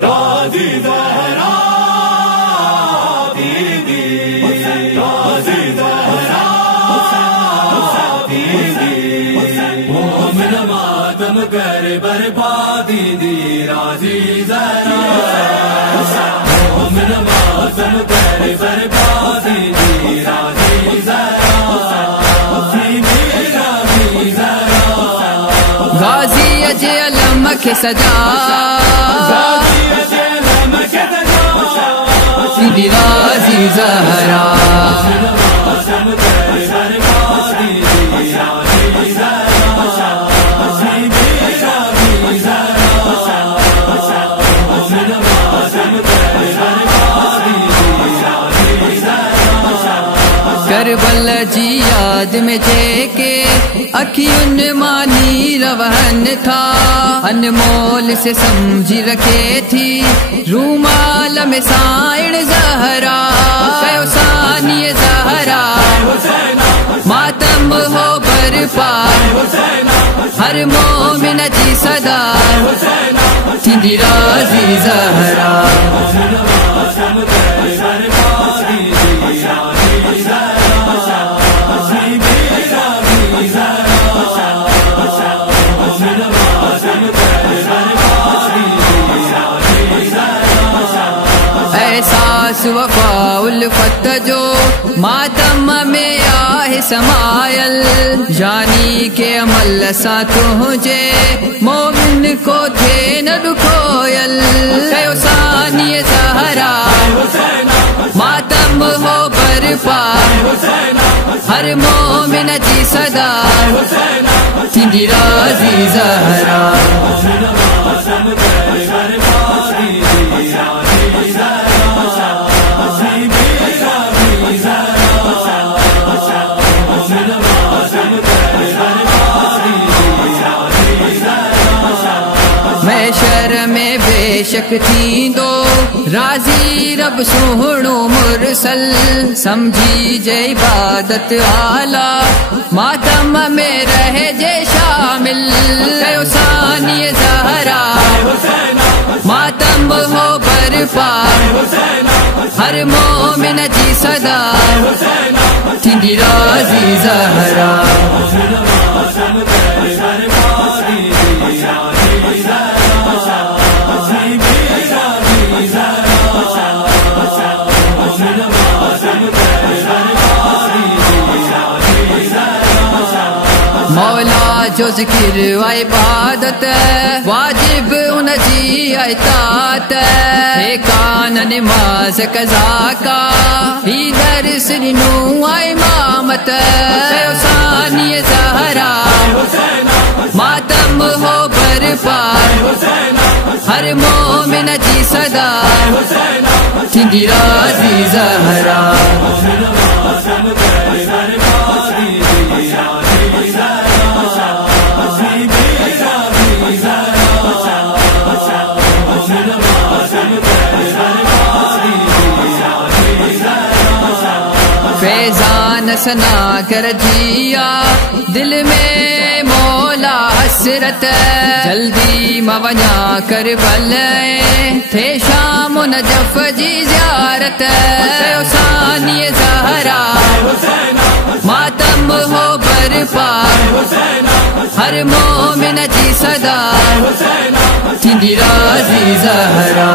राजी ज़हरा बीबी, राजी ज़हरा बीबी, मोमिन मातम कर बर्बादी दी राजी ज़हरा, मोमिन मातम कर बर्बादी दी राजी ज़हरा, गाजी अजय अलम के सजा सीधी राजी ज़हरा, करबल जी याद में जेके अखियुन मानी रवहन था, अनमोल से समझी रखे थी रूमाल में साइण ज़हरा, सानी ज़हरा मातम हो बरपा हर मोमिन जी सदा थींदी राजी ज़हरा, एहसास वफा उल्फत जो मातम में आहे समायल, जानी के अमल सा तुझे मोमिन को थे न दुखोयल, सानी ज़हरा मातम हो बरपा हर मोमिन जी सदा थींदी राजी ज़हरा, महशर में बेशक थी दो राजी रब सुहणो मुरसल, समझी जे इबादत आला मातम में रहे जे शामिल, सानी ज़हरा मातम हो बरपा हर मोमिन जी सदा थींदी राजी ज़हरा, मौला जो ज़िक्र व इबादत वाजिब उन जी अतात, कान नमाज कज़ा का ही दर्स ॾिनो इमामत, सानी ज़हरा मातम हो बरपा हर मोमिन जी सदा थींदी राजी ज़हरा, फैजान सना कर जिया दिल में मौला हसरत, जल्दी मवना कर बल थे शाम नजफ जी ज़ियारत, सानी ज़हरा मातम हो बरपा हर मोमिन जी सदा थींदी राजी ज़हरा।